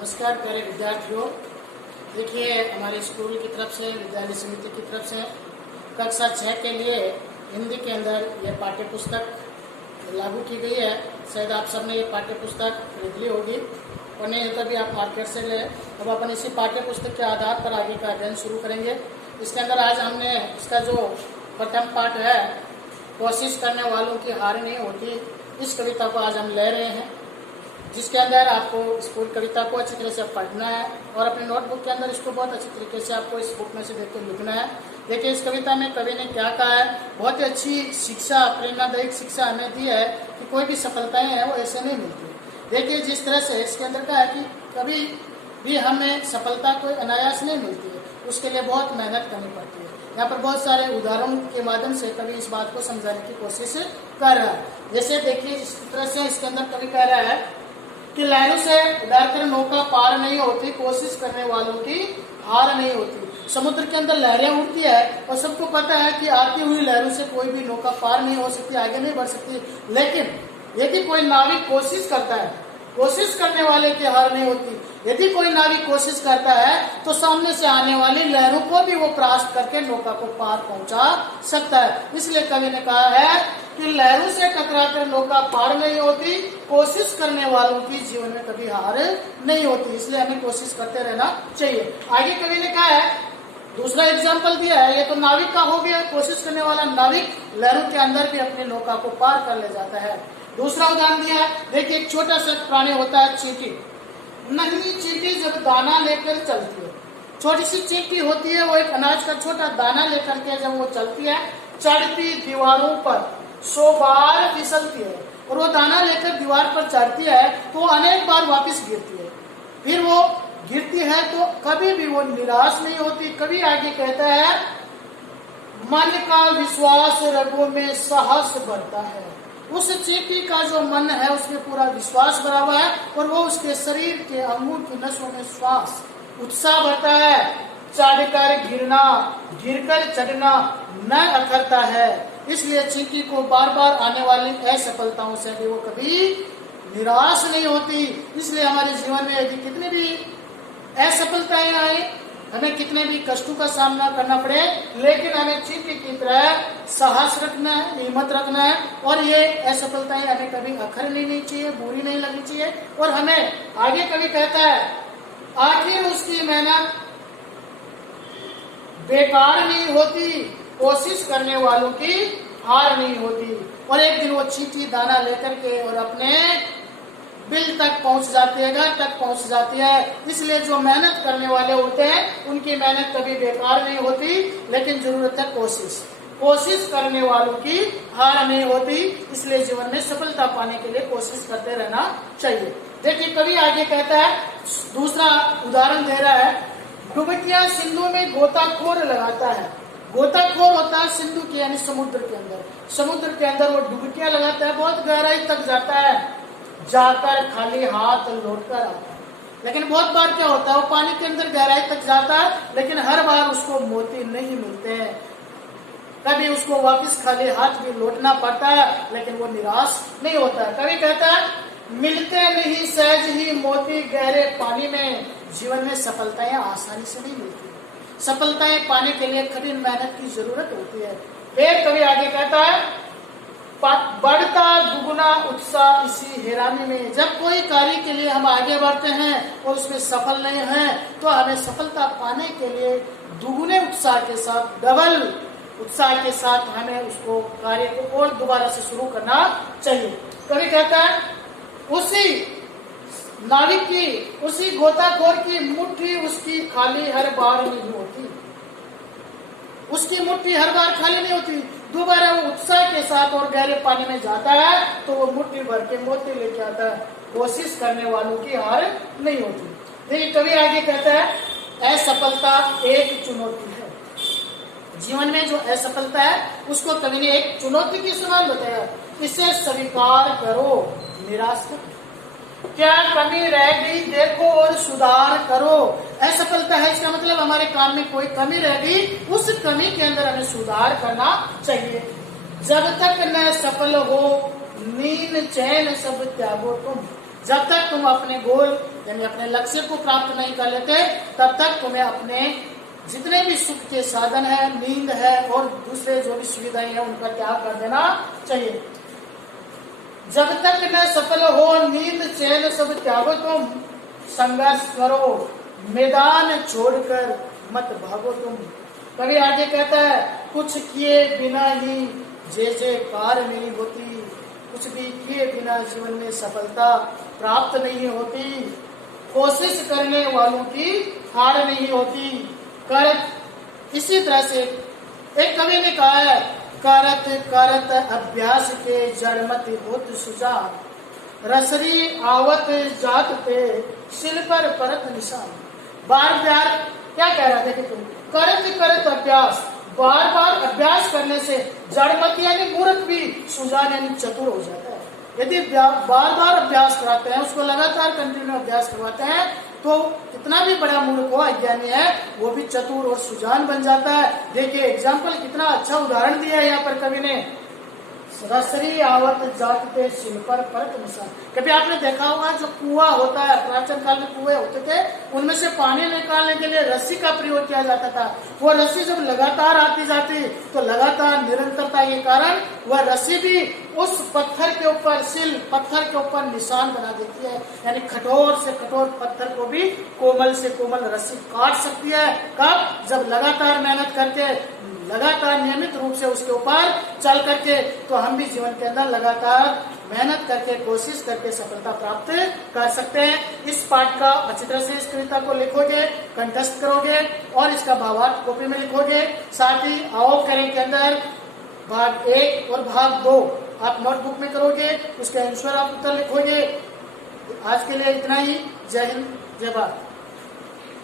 नमस्कार प्यारे विद्यार्थियों। देखिए, हमारे स्कूल की तरफ से, विद्यालय समिति की तरफ से कक्षा 6 के लिए हिंदी के अंदर यह पाठ्य पुस्तक लागू की गई है। शायद आप सबने ये पाठ्य पुस्तक खरीद ली होगी और नहीं तो भी आप मार्केट से ले। अब अपन इसी पाठ्य पुस्तक के आधार पर आगे का अध्ययन शुरू करेंगे। इसके अंदर आज हमने इसका जो प्रथम पाठ है, कोशिश करने वालों की हार नहीं होती, इस कविता को आज हम ले रहे हैं, जिसके अंदर आपको इस पूरी कविता को अच्छी तरह से पढ़ना है और अपने नोटबुक के अंदर इसको बहुत अच्छी तरीके से आपको इस बुक में से देख कर लिखना है। देखिए, इस कविता में कवि ने क्या कहा है, बहुत ही अच्छी शिक्षा, प्रेरणादायक शिक्षा हमें दी है कि कोई भी सफलताएं हैं वो ऐसे नहीं मिलती। देखिए, जिस तरह से इसके अंदर कहा है कि कभी भी हमें सफलता कोई अनायास नहीं मिलती है, उसके लिए बहुत मेहनत करनी पड़ती है। यहाँ पर बहुत सारे उदाहरणों के माध्यम से कवि इस बात को समझाने की कोशिश कर रहा है। जैसे देखिए, इस तरह से इसके अंदर कवि कह रहा है कि लहरों से डरकर नौका पार नहीं होती, कोशिश करने वालों की हार नहीं होती। समुद्र के अंदर लहरें उठती है और सबको पता है कि आती हुई लहरों से कोई भी नौका पार नहीं हो सकती, आगे नहीं बढ़ सकती। लेकिन यदि कोई नाविक कोशिश करता है, कोशिश करने वाले की हार नहीं होती। यदि कोई नाविक कोशिश करता है तो सामने से आने वाली लहरों को भी वो परास्त करके नौका को पार पहुंचा सकता है। इसलिए कवि ने कहा है कि लहरों से टकराकर नौका पार नहीं होती, कोशिश करने वालों की जीवन में कभी हार नहीं होती। इसलिए हमें कोशिश करते रहना चाहिए। आगे कवि ने कहा है, दूसरा एग्जाम्पल दिया है, ये तो नाविक का हो गया, कोशिश करने वाला नाविक लहरों के अंदर भी अपनी नौका को पार कर ले जाता है। दूसरा उदाहरण दिया है, देखिए, एक छोटा सा प्राणी होता है चींटी। नन्ही चींटी जब दाना लेकर चलती है, छोटी सी चींटी होती है, वो एक अनाज का छोटा दाना लेकर के जब वो चलती है, चढ़ती दीवारों पर 100 बार फिसलती है और वो दाना लेकर दीवार पर चढ़ती है तो अनेक बार वापस गिरती है। फिर वो गिरती है तो कभी भी वो निराश नहीं होती। कभी आगे कहता है, मन का विश्वास रगों में साहस बढ़ता है। उस चींटी का जो मन है उसमें पूरा विश्वास भरा हुआ है और वो उसके शरीर के अंगों की नसों में श्वास, उत्साह बढ़ता है। चढ़कर गिरना, गिरकर चढ़ना न अखरता है। इसलिए चींटी को बार बार आने वाली असफलताओं से भी वो कभी निराश नहीं होती। इसलिए हमारे जीवन में यदि कितनी भी असफलताएं आए, हमें कितने भी कष्टों का सामना करना पड़े, लेकिन हमें चींटी की तरह साहस रखना है, हिम्मत रखना है और ये असफलताएं हमें कभी अखरनी नहीं चाहिए, बुरी नहीं लगनी चाहिए। और हमें आगे कभी कहता है, आखिर उसकी मेहनत बेकार नहीं होती, कोशिश करने वालों की हार नहीं होती। और एक दिन वो चींटी दाना लेकर के और अपने बिल तक पहुंच जाती है, घर तक पहुंच जाती है। इसलिए जो मेहनत करने वाले होते हैं उनकी मेहनत कभी बेकार नहीं होती, लेकिन जरूरत है कोशिश। कोशिश करने वालों की हार नहीं होती। इसलिए जीवन में सफलता पाने के लिए कोशिश करते रहना चाहिए। देखिए, कवि आगे कहता है, दूसरा उदाहरण दे रहा है, डुबकियां सिंधु में गोताखोर लगाता है। गोताखोर होता है सिंधु के यानी समुद्र के अंदर। समुद्र के अंदर वो डुबकियां लगाता है, बहुत गहराई तक जाता है, जाकर खाली हाथ लौट कर आता है। लेकिन बहुत बार क्या होता है, वो पानी के अंदर गहराई तक जाता है, लेकिन हर बार उसको मोती नहीं मिलते हैं। कभी उसको वापस खाली हाथ भी लौटना पड़ता है, लेकिन वो निराश नहीं होता है। कभी कहता है, मिलते नहीं सहज ही मोती गहरे पानी में। जीवन में सफलताएं आसानी से नहीं मिलती, सफलताएं पाने के लिए कठिन मेहनत की जरूरत होती है। फिर कभी आगे कहता है, बढ़ता दुगुना उत्साह इसी हैरानी में। जब कोई कार्य के लिए हम आगे बढ़ते हैं और उसमें सफल नहीं हैं, तो हमें सफलता पाने के लिए दुगुने उत्साह के साथ, डबल उत्साह के साथ हमें उसको कार्य को और दोबारा से शुरू करना चाहिए। कभी कहता है, उसी नाविक की, उसी गोताखोर की मुट्ठी उसकी खाली हर बार नहीं होती। उसकी मुट्ठी हर बार खाली नहीं होती। दोबारा वो उत्साह के साथ और गहरे पानी में जाता है तो वो मुट्ठी भर के मोती लेके आता है। कोशिश करने वालों की हार नहीं होती। देखिए, कभी आगे कहता है, असफलता एक चुनौती है। जीवन में जो असफलता है उसको कवि ने एक चुनौती के समान बताया। इसे स्वीकार करो, निराश मत। क्या कमी रह गई देखो और सुधार करो। असफलता है, इसका मतलब हमारे काम में कोई कमी रह गई, उस कमी के अंदर हमें सुधार करना चाहिए। जब तक न सफल हो नींद चैन सब त्यागो तुम। जब तक तुम अपने गोल यानी अपने लक्ष्य को प्राप्त नहीं कर लेते, तब तक तुम्हें अपने जितने भी सुख के साधन है, नींद है और दूसरे जो भी सुविधाएं हैं उनका त्याग कर देना चाहिए। जब तक न सफल हो नींद चैन सब त्यागो तुम, संघर्ष करो मैदान छोड़कर मत भागो तुम। कभी आगे कहता है, कुछ किए बिना ही जय पार नहीं होती, कुछ भी किए बिना जीवन में सफलता प्राप्त नहीं होती, कोशिश करने वालों की हार नहीं होती। करत इसी तरह से एक कवि ने कहा है, करत करत अभ्यास के जड़मत होत सुजान, रसरी आवत जात पे शिल पर परत निशान। बार बार क्या कह रहा था कि तुम करत करत अभ्यास, बार बार अभ्यास करने से जड़मत यानी मूर्ख भी सुजान यानी चतुर हो जाता है। यदि बार बार अभ्यास कराते हैं, उसको लगातार कंटिन्यू अभ्यास करवाते हैं, तो कितना भी बड़ा मूर्ख हो, अज्ञानी है, वो भी चतुर और सुजान बन जाता है। देखिए एग्जाम्पल, कितना अच्छा उदाहरण दिया है यहाँ पर कवि ने, रसरी आवत जात पे शिल पर परत निशान। कभी आपने देखा होगा जो कुआं होता है, प्राचीन काल में कुएं होते थे, उनमें से पानी निकालने के लिए रस्सी का प्रयोग किया जाता था। वो रस्सी जब लगातार आती जाती तो लगातार निरंतरता के कारण वह रस्सी भी उस पत्थर के ऊपर, सिल पत्थर के ऊपर निशान बना देती है, यानी कठोर से कठोर पत्थर को भी कोमल से कोमल रस्सी काट सकती है। कब? जब लगातार मेहनत करके, लगातार नियमित रूप से उसके ऊपर चल करके। तो हम भी जीवन के अंदर लगातार मेहनत करके, कोशिश करके सफलता प्राप्त कर सकते हैं। इस पाठ का अच्छी तरह से इस कविता को लिखोगे, कंठस्थ करोगे और इसका भावार्थ कॉपी में लिखोगे। साथ ही आओ करें के अंदर भाग 1 और भाग 2 आप नोटबुक में करोगे, उसके अनुसार आप उत्तर लिखोगे। आज के लिए इतना ही। जय हिंद, जय भारत।